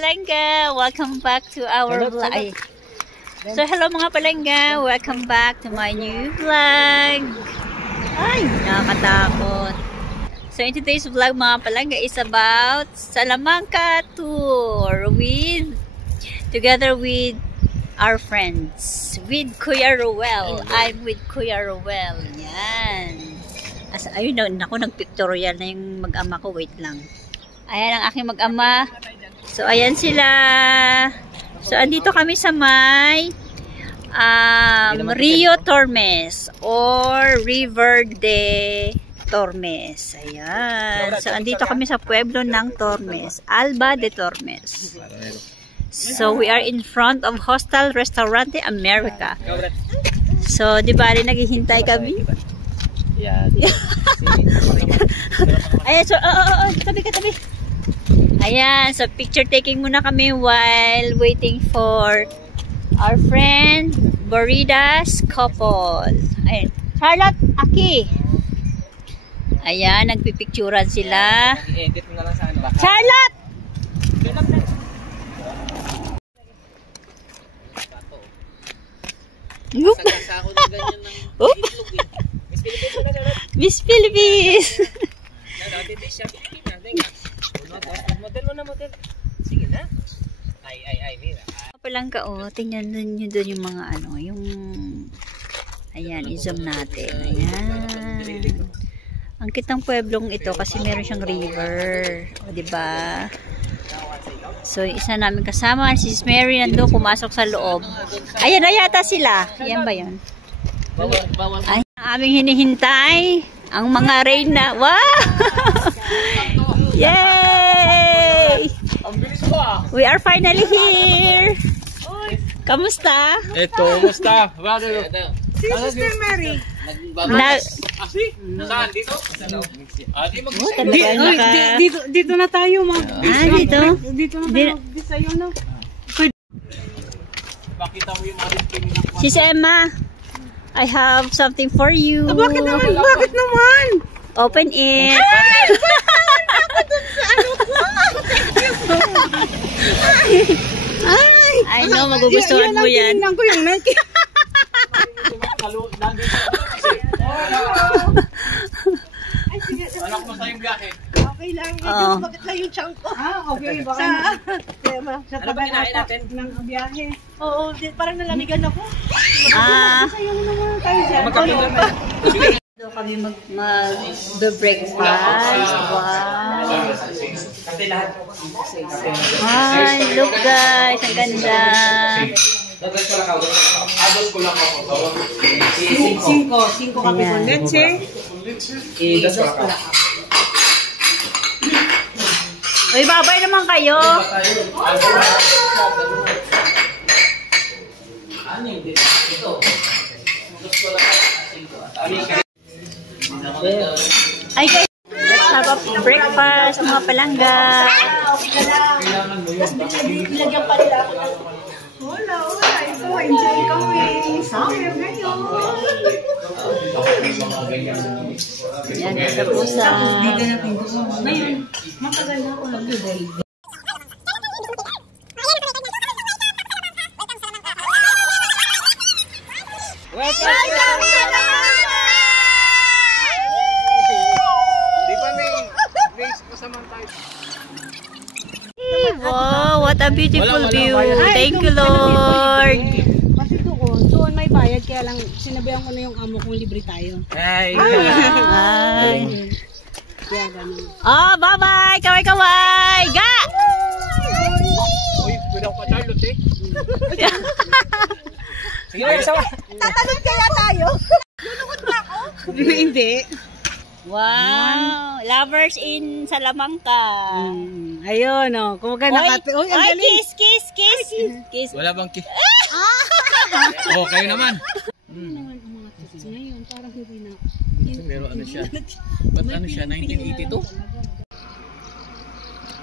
palengke! Welcome back to our vlog. So hello mga palengke! Welcome back to my new vlog. Ay, nakakatakot. So in today's vlog mga palengke is about Salamanca tour together with our friends. With Kuya Ruel. I'm with Kuya Ruel. Yan. Ayun na, ako nagpictorial na yung mag-ama ko. Wait lang. Ayan ang aking mag-ama. So, ayan sila. So, andito kami sa may Rio Tormes or River de Tormes. Ayan. So, andito kami sa pueblo ng Tormes. Alba de Tormes. So, we are in front of Hostel Restaurante America. So, di ba rin naghihintay kami? Ayan, so, tabi ka, tabi. Ayan, so picture taking muna kami while waiting for our friend Boridas couple. Ayan, Charlotte, Aki. Ayan, nagpipicturan sila. Charlotte! Miss Philippines! Model mo na, model. Sige na. Ay, mira. Palang ka, tingnan nyo doon yung mga ano, yung ayan, i-zoom natin. Ayan. Ang kitang pueblong ito kasi meron siyang river. O, diba? So, isa namin kasama, si Mary nando, pumasok sa loob. Ayan na yata sila. Ayan ba yun? Ay, ang aming hinihintay, ang mga reyna. Wow! Yay! We are finally here. Kamusta? Kamusta? Si Sister Mary. Saan? Dito? Dito na tayo mga. Dito? Dito na tayo mag-desayo na. Pakita mo yung mga discriminant. Sis Emma, I have something for you. Bakit naman? Bakit naman? Open it. I know, magugustuhan mo yan. Tingnan ko yung naki. Anak mo sa yung biyahe. Okay lang. Bakit lang yung chunk ko? Okay. Baka sa tabi natin ng biyahe. Oo, parang nalamigan ako. Sayo mo naman tayo dyan. Dito kami mag-breakfast. Wow. Ay, look guys, ang ganda. Cinco kape con leche. Uy, babay naman kayo. Ay guys, let's have a breakfast mga palangga. Ilagyan pa nila ako ng wala. Ito, enjoy kami. Summer ngayon. Yan, sa pusa. Ngayon, matagal na ako nag-deliver. Wow, what a beautiful view. Thank you, Lord. Kasi doon may bayad, kaya lang sinabihan ko na yung amo kong libre tayo. Ay. Kaya ganun. Oh, bye-bye. Kaway-kaway. Ga! Uy, pwede ako pa-Charlotte eh. Sige na, sawa. Tatalon kaya tayo? Lulungod ba ako? Hindi. Wow! Lovers in Salamanca. Ayun, kung ka nakati... Uy, ang galing! Kiss! Wala bang kiss? Oh, kayo naman. Naman ang mga tips ngayon, parang hindi na... Pero ano siya? Ba't ano siya? 1982?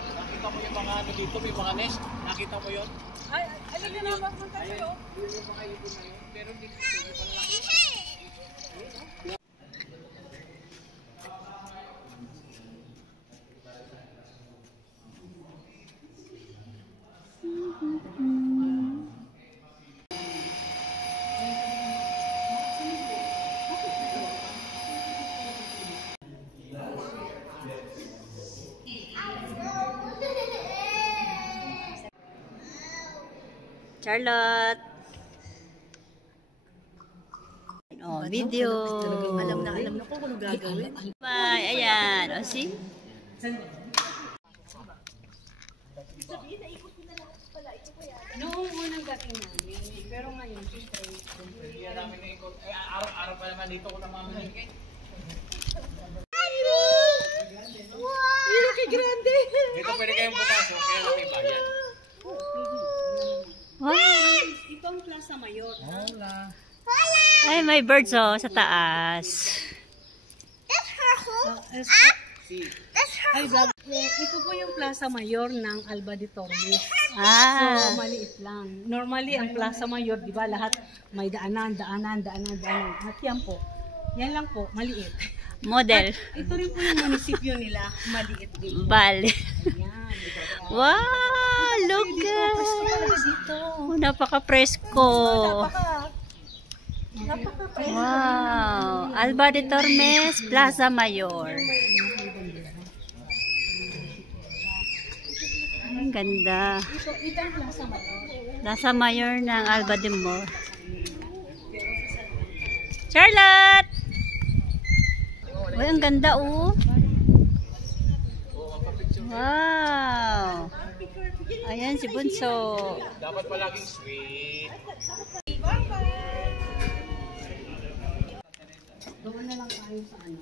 Nakita mo yung mga ano dito, may mga nest. Nakita mo yun? Ay, alin na naman kung tayo? Yung mga ito na yun. Pero dito, Charlotte. Oh, video. Alam na ko kung gagawin. Bye. Ayan. O, see? Noong unang dating namin, pero ngayon, siyempre, Hindi namin na ikot. Araw-araw pa naman dito ko na mamimigay. Pero kay Grande! Dito pwede kayong pumasok, kaya lang may bayan. Wow. Ito ang Plaza Mayor. Hola. Ay, may birds oh, sa taas. Ito po yung Plaza Mayor ng Alba de Tormes. Ah. So, maliit lang. Normally, ang Plaza Mayor, di ba, lahat may daanan. At yan po, yan lang po, maliit. Model. Ito rin po yung munisipyo nila, maliit din. Bali. Yan. Wow, look guys. Napaka-presko. Wow. Alba de Tormes, Plaza Mayor. Ang ganda. Ito ang Plaza Mayor. Plaza Mayor ng Alba de Mor. Charlotte! Uy, ang ganda oh. Wow. Ayan si Bunso. Dapat palaging sweet. Doon na lang tayo sa ano.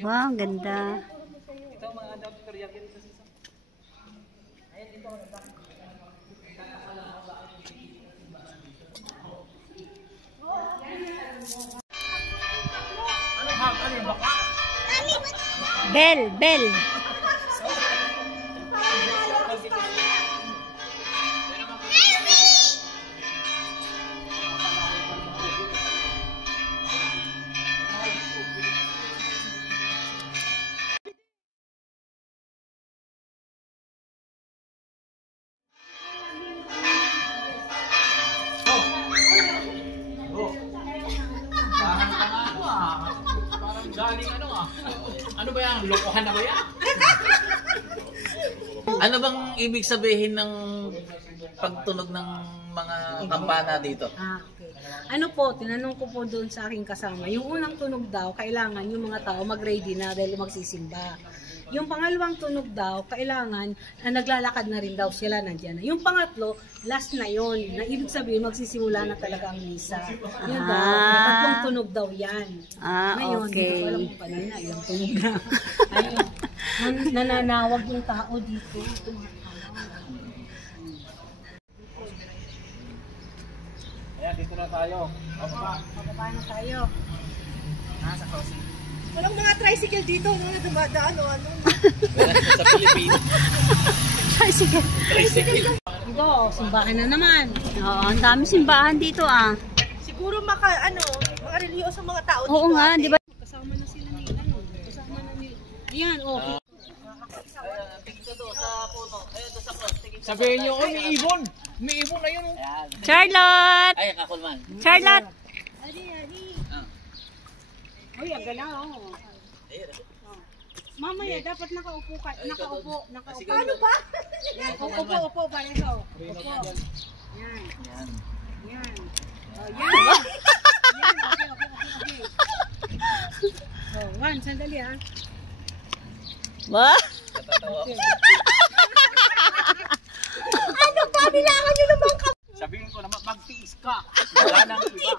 Wow, ang ganda. Ito mga dati teriyaki dito sa isa. Ano ba? Ano yung baka? Bell. Galing ano ah. Ano ba yan? Lokohan na ba yan? Ano bang ibig sabihin ng pagtunog ng mga kampana dito? Okay. Ano po, tinanong ko po doon sa aking kasama, yung unang tunog daw, kailangan yung mga tao mag-ready na dahil magsisimba. Yung pangalawang tunog daw, kailangan naglalakad na rin daw sila, nandiyan na. Yung pangatlo, last na yon, na ibig sabihin magsisimula na talaga ang misa. Yun daw, tatlong tunog daw yan. Ngayon, Okay. hindi ko alam kung kanina, yung tunog na. Ayun, nananawag yung tao dito. Ayan, dito na tayo. Pababa na tayo. Sa crossing. Walang mga tricycle dito, mga dumadaan o ano. Sa Pilipinas. Tricycle. Tricycle. Ito, simbahan na naman. Oo, ang dami simbahan dito ah. Siguro mga reliyosong mga tao dito. Oo nga, di ba? Kasama na sila ni, kasama na ni. Ayan, okay. Sabihin nyo, oh, may ibon. May ibon na yun. Charlotte! Ay, kakulman. Charlotte! Uy, ang gala, oh. Mamaya, dapat nakaupo ka. Nakaupo. Paano ba? Upo, pareho. Upo. Yan. Yan. Oh, yan. Yan, okay. Oh, Juan, sandali ah. What? Okay. Ano ba? Bilangan nyo naman ka. Sabihin ko naman, magtiis ka. Wala nang iba.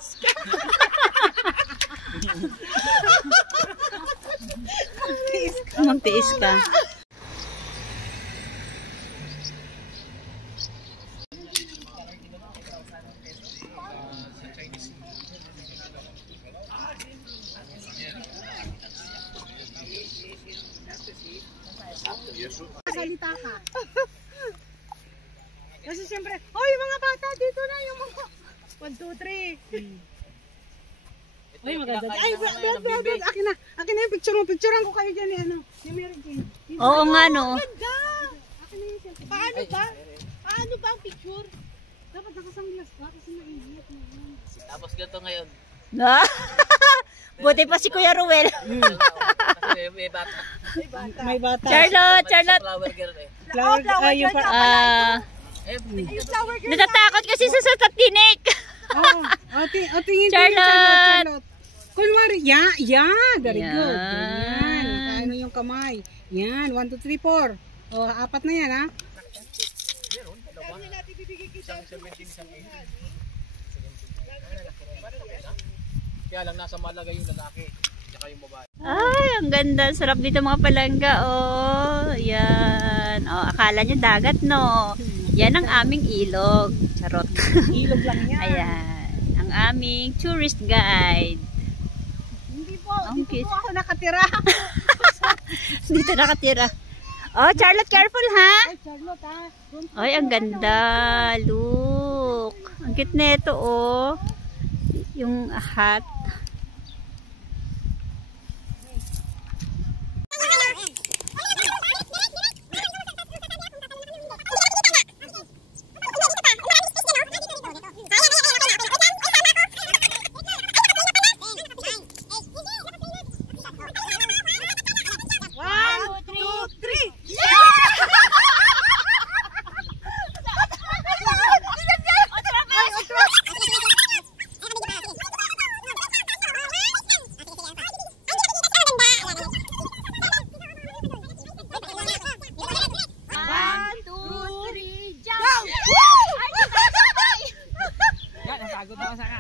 Magtiis ka. Salita ka. Kasi siyempre, oh, yung mga bata dito na, yung mga 1, 2, 3. Uy, maganda. Ay, Brad, akin na yung picturean ko kayo dyan, ano, yung Mary Jane. Oo nga no. Ganda! Akin na yung selfie. Paano ba? Paano ba ang picture? Dapat nakasanglas ka kasi mainit naman. Tapos ganito ngayon. Na? Buti pa si Kuya Ruel. Kasi may bata. May bata. Charlotte, Charlotte. Flower girl eh. Flower, yung Natatakot kasi sa tinik. tingin Charlotte. Kunwari, yan. Very Yan. good. Yan. Ano yung kamay. Yan, 1, 2, 3, 4. O, 4 na yan, ha? Kaya lang nasa Malaga yung lalaki, saka yung babae. Ay, ang ganda. Sarap dito mga palangga. Oh, yan. Oh, akala nyo dagat, no? Yan ang aming ilog. Charot. Ilog lang yan. Ayan. Ang aming tourist guide. Hindi po, Ang dito cute. po ako nakatira. Dito nakatira. Oh, Charlotte, careful, ha? Ay, Charlotte, ha? Ay, ang ganda. Look. Ang cute nito, oh. Yung hat.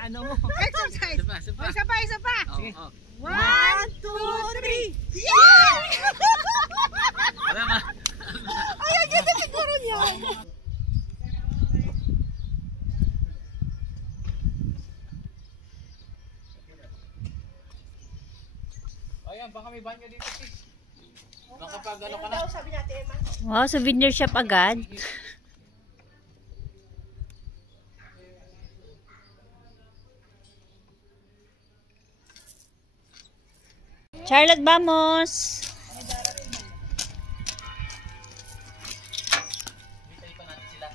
Exercise. Isa pa. Sige. 1, 2, 3. Yeah! Wala ma. Ay, ang ganda siguro niya. Ayan, baka may banyo dito, sis. Baka pag ano ka na. Wow, souvenir shop agad. Charlotte, vamos! Hintay pa natin sila.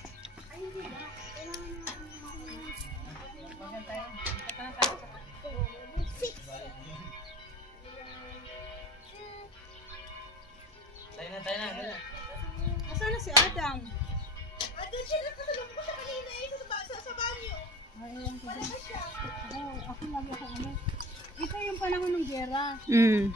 Tayo na. Asan na si Adam? Doon siya nakatulog ko sa kanina eh, sa banyo. Wala ba siya? Ako lagi ako ano. Ito yung panahon ng gera. Mm.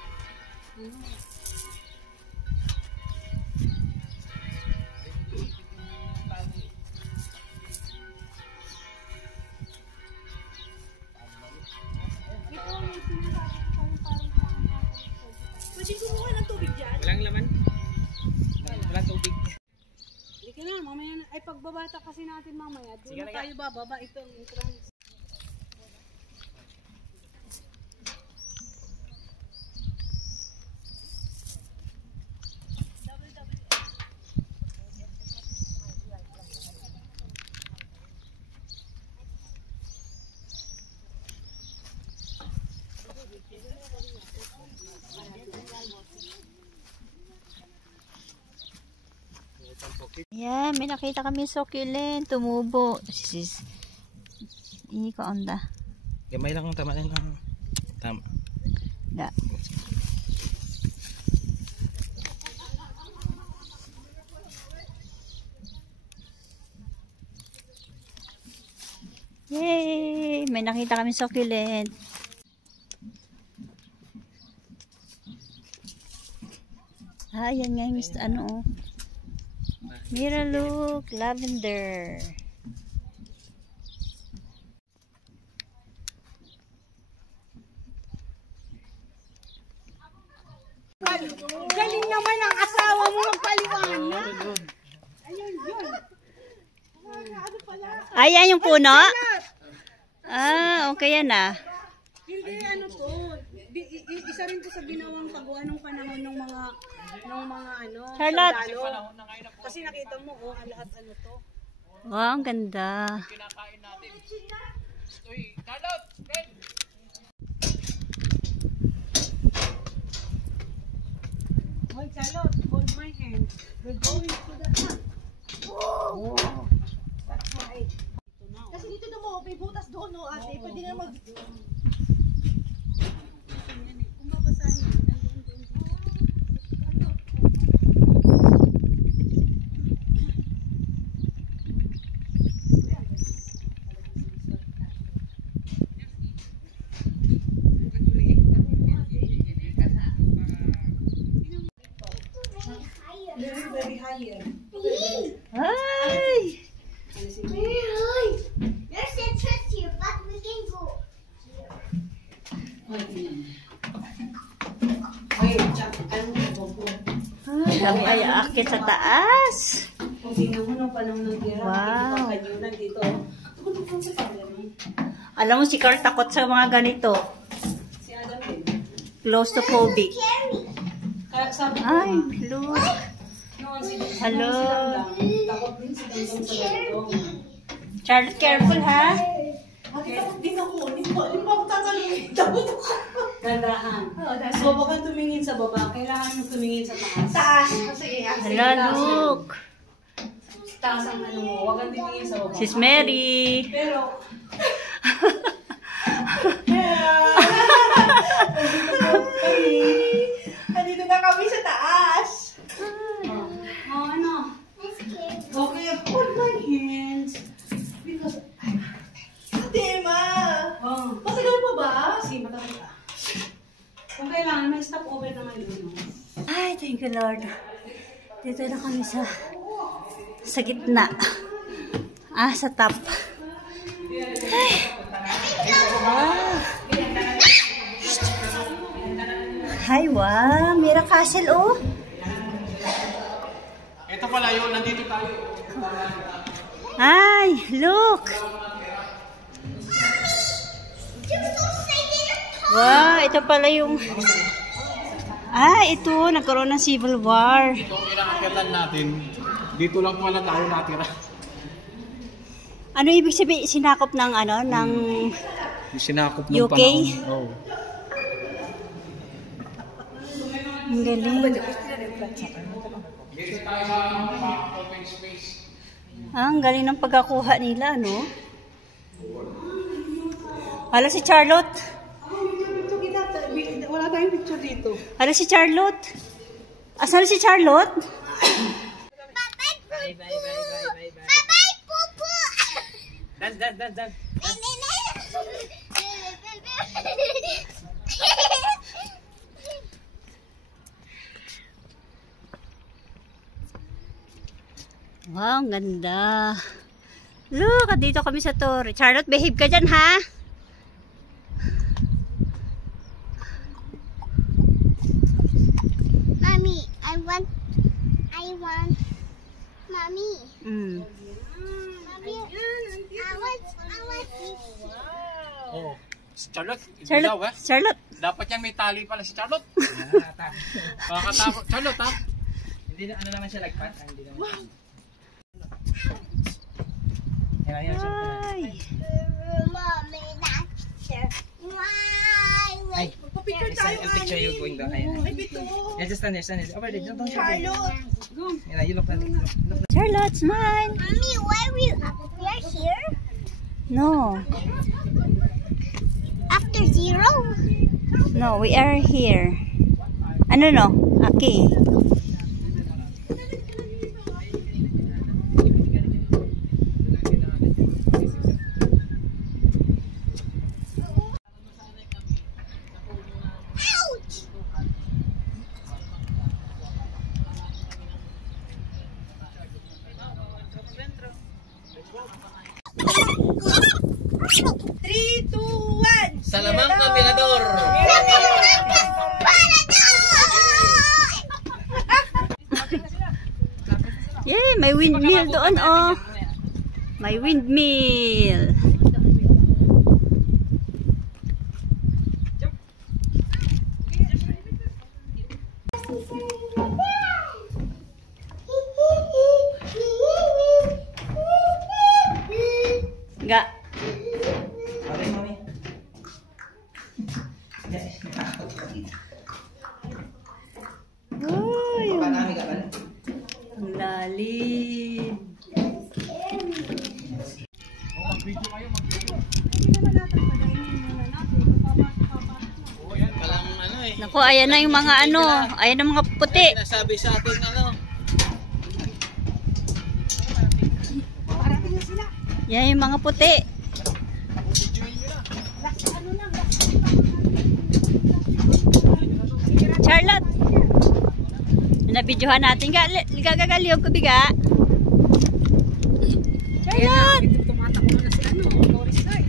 Pwede kumuha ng tubig dyan? Walang laman. Walang tubig. Hindi ka na, mamaya na. Ay, pagbabata kasi natin mamaya. Doon Sige na na tayo bababa. Ito ang entrance. Yeah, may nakita kami succulent. Tumubo. Sis. Ini ko onda. Gamay lang ang tama na lang. Tama. Da. Yay! May nakita kami succulent. Ah, yan nga yung ano oh. Mira, look, lavender. Galing naman ang asawa mo magpaliwanag. Ayun, yun. Ayan yung puno? Ah, okay yan ah. Hindi ano to. Isa rin to sa ginawang taguan ng panahon ng mga ano. Charlotte. sundalo. Kasi nakita mo lahat ano to. Wow, ang ganda. Kinakain natin. Uy, Charlotte! Friend! Hoy, Charlotte, hold my hand. We're going to the camp. Kasi dito na mo, may butas doon, no, ate. Pwede na mag... Very higher. Ay! There's a chest here, but we can go. Kami ay aakit sa taas. Kung tingnan mo nung panahon ng gira, Wow. kanyunan dito. Alam mo, si Carl takot sa mga ganito. Si Adam din. Claustrophobic. Kaya sabi ko, Ay, look. noon si Hello. takot din si Dangdang sa ganito. Charlotte, careful ha. Ate, takot din ako. Hindi pa ako tatalungin. Takot ako. Dandahan. So, baka tumingin sa baba, kailangan mo tumingin sa taas. Taas. Sige, Hala, look. Taas ang ano mo, huwag kang tumingin sa baba. Sis Mary. Pero, Nandito na kami sa taas. ano? Okay, hold my hands. Because, Ate, ma. oh, Matagal pa ba? kasi matagal ka. Kung kailangan, may stopover naman yun. Ay, thank you Lord. Dito na kami sa gitna. Sa top. Ay. Wow. Hi, wow. Mira Castle, oh. Ito pala yun, nandito tayo. Ay, look. Wow, ito pala yung... ito. Nagkaroon ng civil war. Ito ang inaakyatan natin. Dito lang pala tayo natira. Ano ibig sabihin? Sinakop ng ano? Ng Sinakop ng UK? panahon. Oh. Ang galing. Ang galing ng pagkakuha nila, no? Hala si Charlotte. Wala tayong picture dito. Hala si Charlotte. Asan si Charlotte? Bye-bye, Pupu! Dan. Wow, ang ganda. Look, dito kami sa Torre. Charlotte, behave ka dyan, ha? Mommy, I want, Mommy. Mommy, I want this. Oh. Charlotte, Charlotte, ilaw, Charlotte. Dapat yan may tali pala si Charlotte. Makakatakot. Charlotte, ha? Hindi na, ano naman siya lagpat? Hindi naman. Ay. Mommy, that's why. Magpapicture tayo, I'll picture you going down. Ayan. Ay, bito. Yeah, just stand there. Over there. Don't show me. Charlotte. Yeah, you look like it. Charlotte, smile. Mommy, why are we are here? No. After 0? No, we are here. Ano no? Okay. Ouch! Three, two, one. Salamangka Mirador. Yay, may windmill doon, oh. May windmill. Ga. Okay, mommy. Uy, Panami ka ba? ang lalim. Ako, ayan na yung mga ano. Ayan na mga puti. Nasabi sa atin ano. Yan yung mga puti. Charlotte. Nabidyohan natin. Gagaliw ko biga. Charlotte. Tumatakbo na si ano, Doris Guy.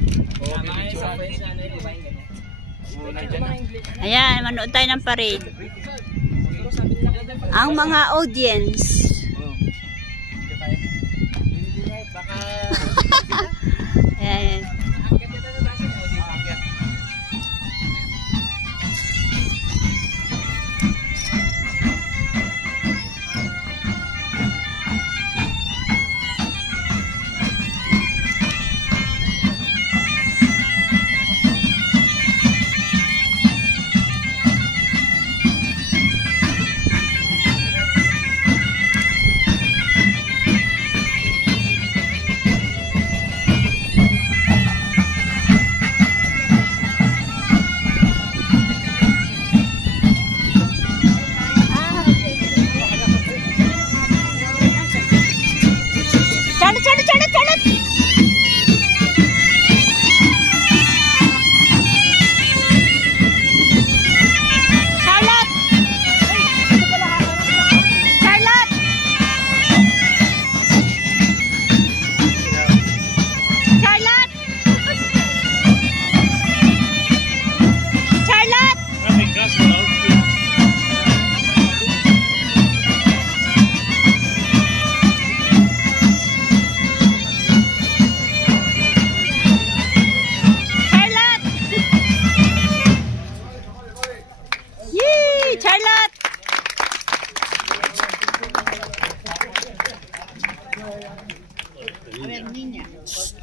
Ayan, manood tayo ng parade. Ang mga audience. Ayan.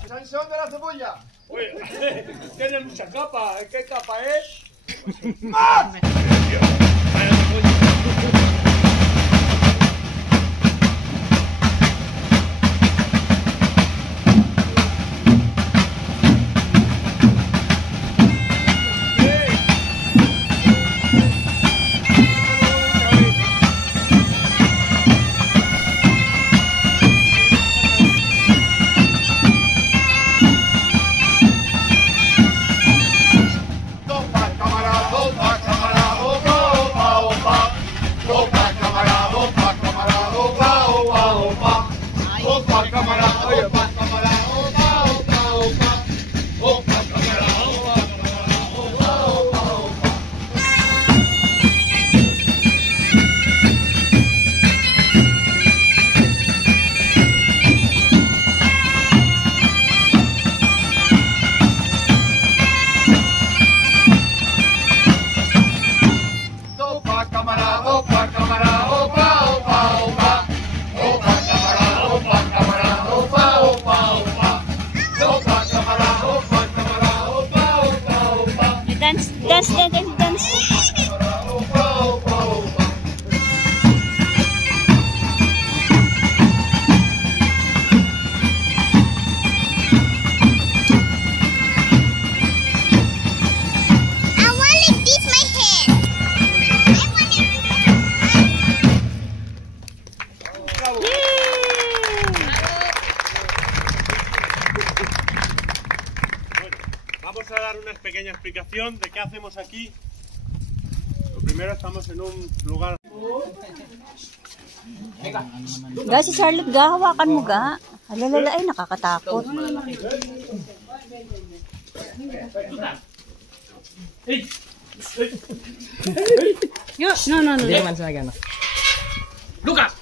Canción de la cebolla. Oye, tiene mucha capa. ¿Qué capa es? ¡Más! Dance. Vamos a dar una pequeña explicación de qué hacemos aquí. Lo primero, estamos en un lugar. Ga, si Charlotte, ga, hawakan mo ga. Alalala, ay nakakatakot. No. Hindi naman sa gano. ¡Lucas!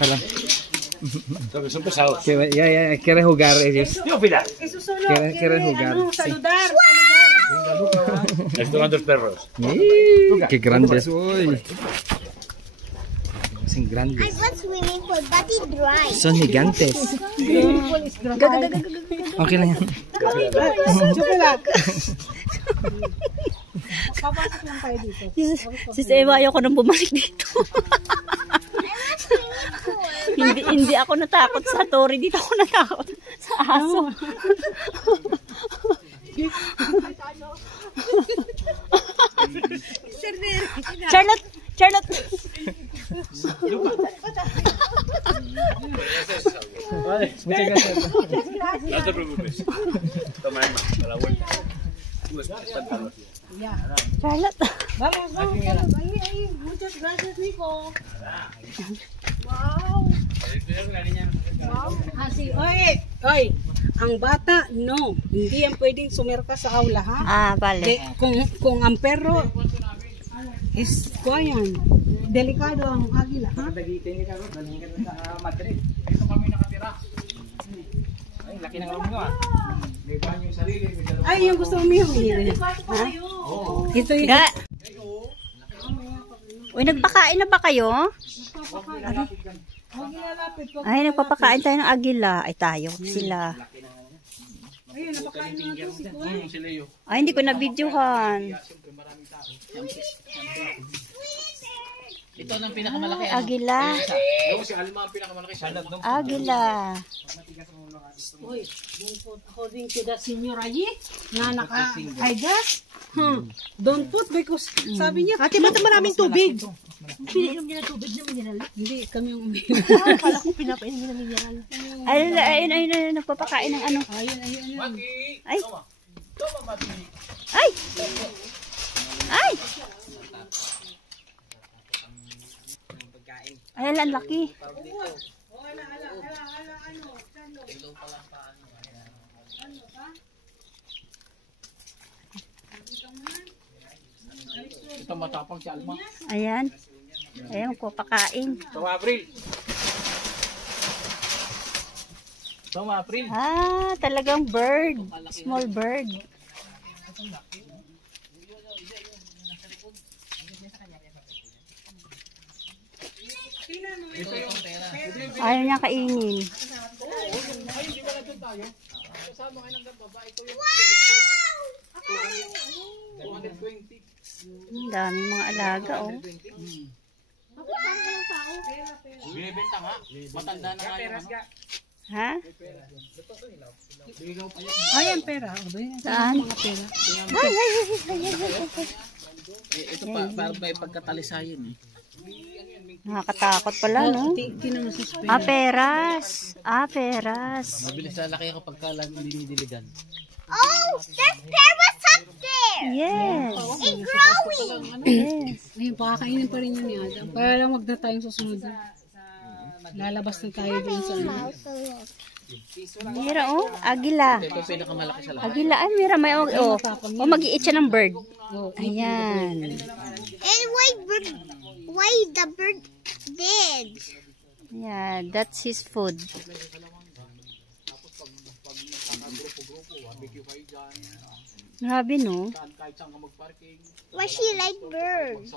Perdón. Son pesados. Quiere jugar ellos. Tío, Pilar. Eso solo Quiere jugar. saludar. Estoy tomando perros. Qué grandes hoy. Son I grandes. was swimming for body dry. Son gigantes. Okay lang yan. Papasok lang kayo dito. Sis Eva, ayoko nang bumalik dito. hindi ako natakot sa Tori, dito ako natakot sa aso. Charlotte! Charlotte! No te preocupes. Toma, Emma, a la vuelta. Tú espantalo. Charlotte! Vamos, vamos, vamos. Ahí. Muchas gracias, Nico. Wow. Ah, sí. Oy, ang bata, no. Hindi yan pwedeng sumerka sa aula, ha? Ah, vale. Kung ang perro is kuyan, delikado ang agila, ha? Dagitin niya karo, dalhin ka sa Madrid. Dito kami nakatira. Ay, laki ng room nyo ah. May banyo yung sarili, may dalawa. Ay, yung gusto mo yung ha? Ito yung... Ga! Uy, nagpakain na ba kayo? Ay, nagpapakain tayo ng agila. Ay, tayo. Sila. Ayun, napakain mo na ito si Kuya. Si Leo. Ay, hindi ko na-videohan. Ito ang pinakamalaki. Agila. Yung si Alma ang pinakamalaki. Agila. Uy, according to the senior Ayi, na naka-higas, don't put because sabi niya, ate, ba't maraming tubig? Pininom niya na tubig na mineral? Hindi, kami yung uminom. Kala ko pinapainom niya na mineral. Ayun, nagpapakain ng ano. Ayun. Ay! Ay! Ay! Ay, ang laki. Ito matapang si Alma. Ayan. Ayan, magpapakain. Tama, April. Tama, April. Ah, talagang bird. Small bird. Ayaw niya kainin. Ang dami mga alaga, oh. Binibenta nga. Matanda na nga yung ano. Ha? Ay, ang pera. Saan? Ay. Ito pa, parang may pagkatalisayin eh. Nakakatakot pala, no? Peras. Mabilis na laki ako pagka dinidiligan. Oh, there's parrots up there. Yes. It's growing. Yes. Ayun, pakakainin pa rin yun ni Adam. Para lang wag na tayong susunod. Lalabas na tayo dun sa ano. Mira, oh. Agila. Ito yung pinakamalaki sa lahat. Agila. Ay, mira, may oh. Oh, mag-i-eat siya ng bird. Ayan. And why the bird dead? Yeah, that's his food. Grabe, no? Why she like birds?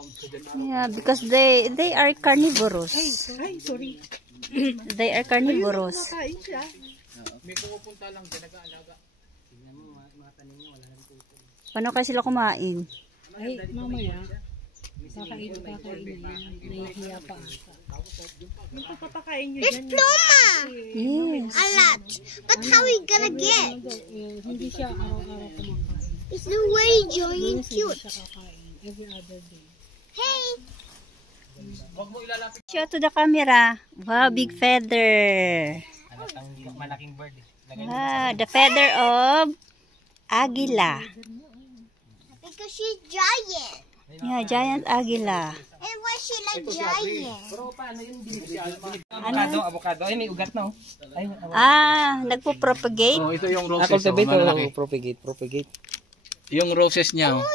Yeah, because they are carnivorous. Ay, sorry. They are carnivorous. May pumupunta lang dyan, nag-aalaga. Paano kaya sila kumain? Ay, mamaya. Kakainin nahihiya pa ata. There's pluma. Yes. A lot. But how we gonna get? Hindi siya araw-araw kumakain. It's very jolly and cute. Every other day. Hey. Show to the camera. Wow, big feather. Malaking bird eh. Ah, the feather of agila. Because she's giant. Yeah, giant agila. And why she like giant? Avocado. Ay, may ugat na oh. Ah, nagpo-propagate. Oh, ito yung roses. Propagate. Yung roses niya oh.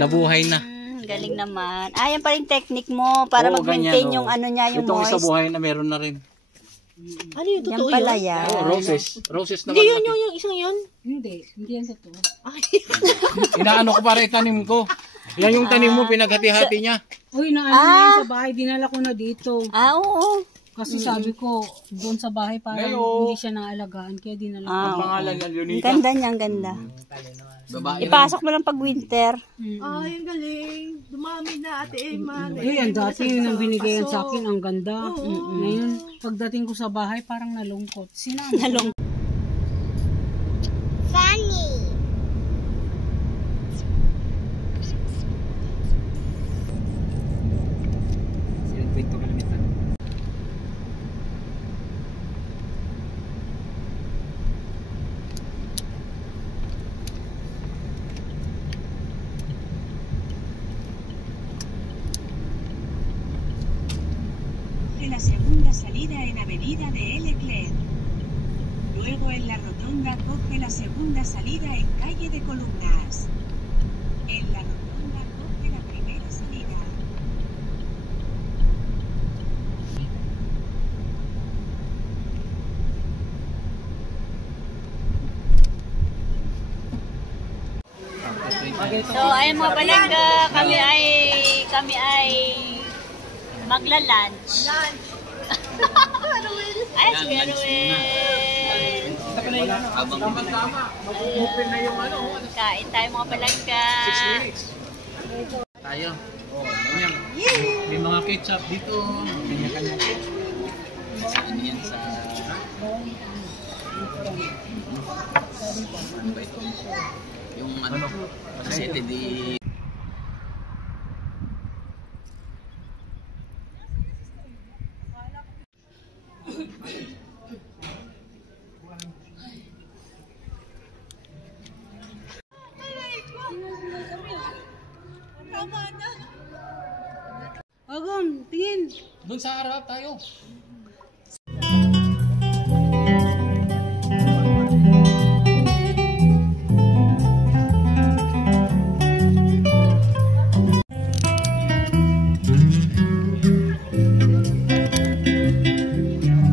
Nabuhay na. Galing naman. Ah, yan pa rin technique mo para mag-maintain yung ano niya, yung itong moist. isa buhay na meron na rin. Ano yung Yan pala yan. Oh, roses. Roses naman. Hindi yung isang yun? Hindi yan totoo. Inaano ko para itanim ko. Yan yung tanim mo, pinaghati-hati niya. Uy, naano na yun sa bahay, dinala ko na dito. Ah, oo. Kasi sabi ko, doon sa bahay parang hindi siya naalagaan, kaya dinala ko. Ang pangalan niya, Ang Leonita. ganda niya, ang ganda. Ipasok mo lang pag winter. Ay, ang galing. Dumami na, Ate Emma. Uy, ang dati yun ang binigayan sa akin, ang ganda. Ngayon, pagdating ko sa bahay, parang nalungkot. Nalungkot. Funny. salida en Avenida de Leclerc. Luego en la rotonda coge la segunda salida en Calle de Columnas. En la rotonda coge la primera salida. So, ayun mga palengga, kami ay magla-lunch. Ay, si Garuel. Kain tayo mga palengga. 6 minutes. Tayo. Oh, ganyan. May mga ketchup dito. Kanya-kanya ketchup. Saan yan sa... Ano ba ito? Yung ano? Kasi di... Agam, tingin. Doon sa harap tayo.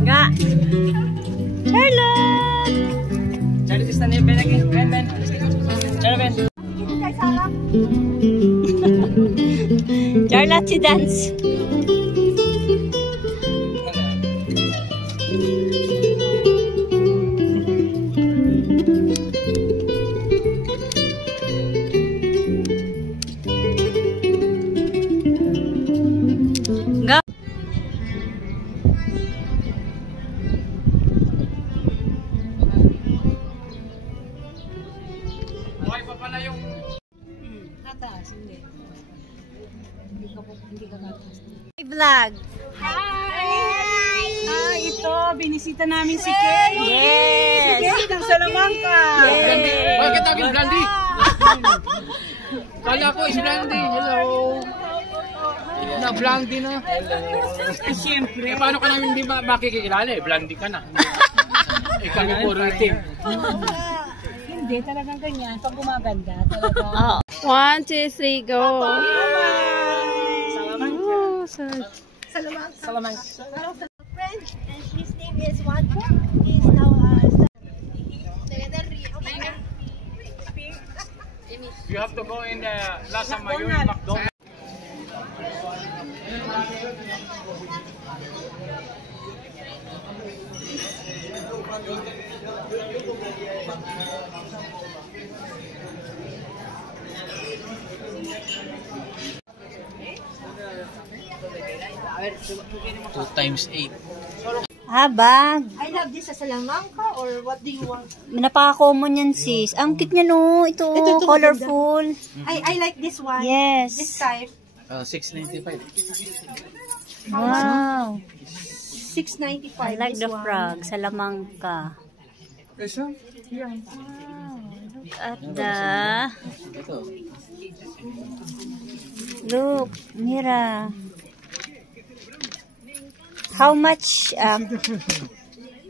Nga. Charlotte! Charlotte, stand here. Ben again. Ben. Charlotte, Ben. Charlotte, si dance. Nga. Okay pa pala yung... Tataas, hindi. Hindi ka tataas. Vlog. Ah, ito, binisita namin si Kay. Yes. Si Kay ng Salamanca. Yes. Bakit tawagin Blondie? Kala ko is Blondie. Hello. Na Blondie na. Siyempre. Eh, paano ka namin hindi makikilala eh? Blondie ka na. Eh, kami puro itim. Hindi, talagang ganyan. Pag gumaganda, talaga. Oh. 1, 2, 3, go. Friend, and his name is Wanda. He's now You have to go in the Plaza Mayor McDonald's. Two times 8. Bag. I love this sa Salamanca or what do you want? Napaka-common yan, sis. Ang cute niya, no? Ito, Ito, colorful. I like this one. Yes. This type. 6.95. Wow. 6.95. I like this the one. frog. Salamanca. At the... Ito. Look, Mira. How much?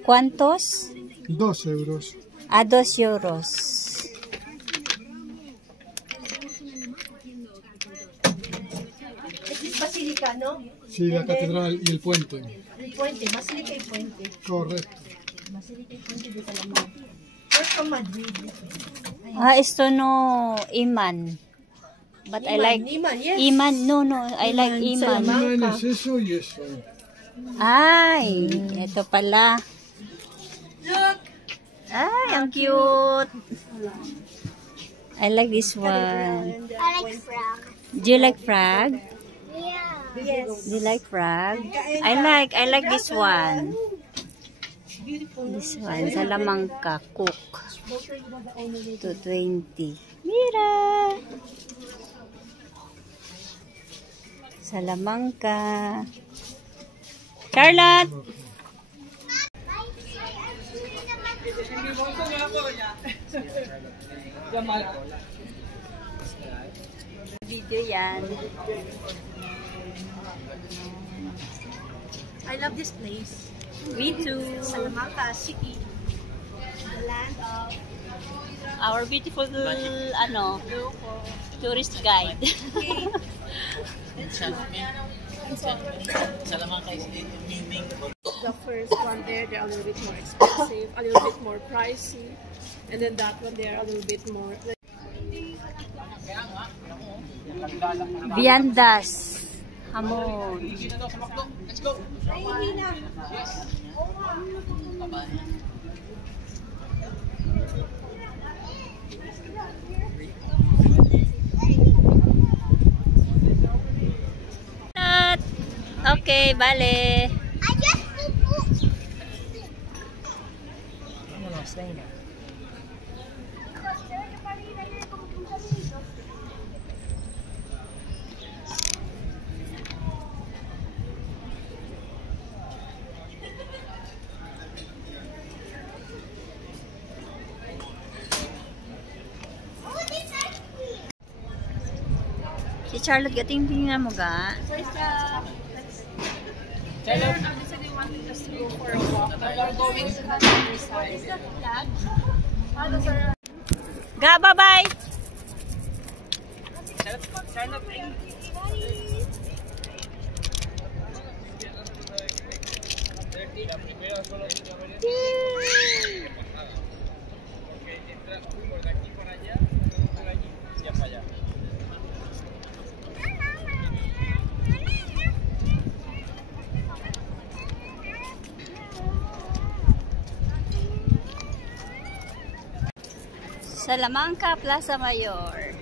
¿Cuántos? 2 euros. A 2 euros. This is Basilica, no? Sí, la catedral y el puente. El puente, Basilica y puente. Correcto. Basilica y puente de Salamanca. We're from Madrid. Esto no, Iman. But I like Iman, yes. Iman. No, I like Iman. Iman es eso y eso. Ay, ito pala. Look! Ay, ang cute. I like this one. I like frog. Do you like frog? Yeah. Yes. Do you like frog? I like this one. This one, Salamanca, cook. 220. Mira! Salamanca. Charlotte! Video yan. I love this place. Me too. Salamanca City. The land of Our beautiful, tourist guide. Salamanca is meaning. The first one there, they're a little bit more expensive, a little bit more pricey. And then that one there, a little bit more. Viandas. Hamon. Let's go. Okay, bale. I just pooped. Si Charlotte, gating-tingnan mo ga? Ga, bye-bye! Salamanca Plaza Mayor.